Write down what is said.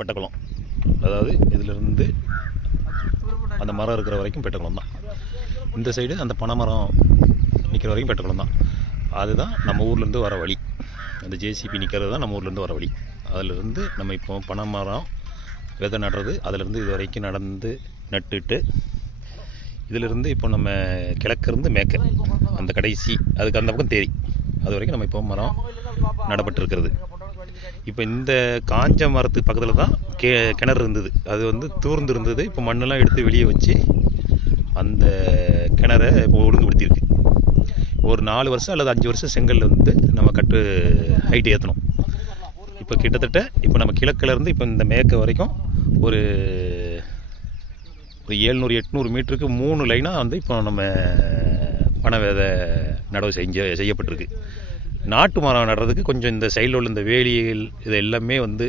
பெட்டக்குளம். அதாவது இதிலிருந்து அந்த மரம் இருக்கிற வரைக்கும் பெட்டக்குளம் தான். இந்த சைடு அந்த பனை மரம் நிற்கிற வரைக்கும் பெட்டக்குளம் தான். அதுதான் நம்ம ஊர்லேருந்து வர வழி. அந்த ஜேசிபி நிற்கிறது தான் நம்ம ஊர்லேருந்து வர வழி. அதிலிருந்து நம்ம இப்போ பனை மரம் விதை நடுறது, அதிலிருந்து இது வரைக்கும் நடந்து நட்டுட்டு, இதிலிருந்து இப்போ நம்ம கிழக்கிருந்து மேற்க அந்த கடைசி அதுக்கு அந்த பக்கம் தேரி அது வரைக்கும் நம்ம இப்போ மரம் நடப்பட்டுருக்கிறது. இப்போ இந்த காஞ்ச மரத்துக்கு பக்கத்தில் தான் கிணறு இருந்தது. அது வந்து தூர்ந்து இருந்தது. இப்போ மண்ணெல்லாம் எடுத்து வெளியே வச்சு அந்த கிணறை இப்போ ஒழுங்குபடுத்தியிருக்கு. ஒரு 4 வருஷம் அல்லது 5 வருஷம் செங்கல் வந்து நம்ம கட்டு ஹைட் ஏற்றணும். இப்போ கிட்டத்தட்ட இப்போ நம்ம கிழக்கிலேருந்து இப்போ இந்த மேற்க வரைக்கும் ஒரு 700-800 மீட்டருக்கு 3 லைனாக வந்து இப்போ நம்ம பனை விதை நடவு செய்யப்பட்டிருக்கு. நாட்டு மரம் நடுறதுக்கு கொஞ்சம் இந்த சைடில் உள்ள இந்த வேலிகள் இது எல்லாமே வந்து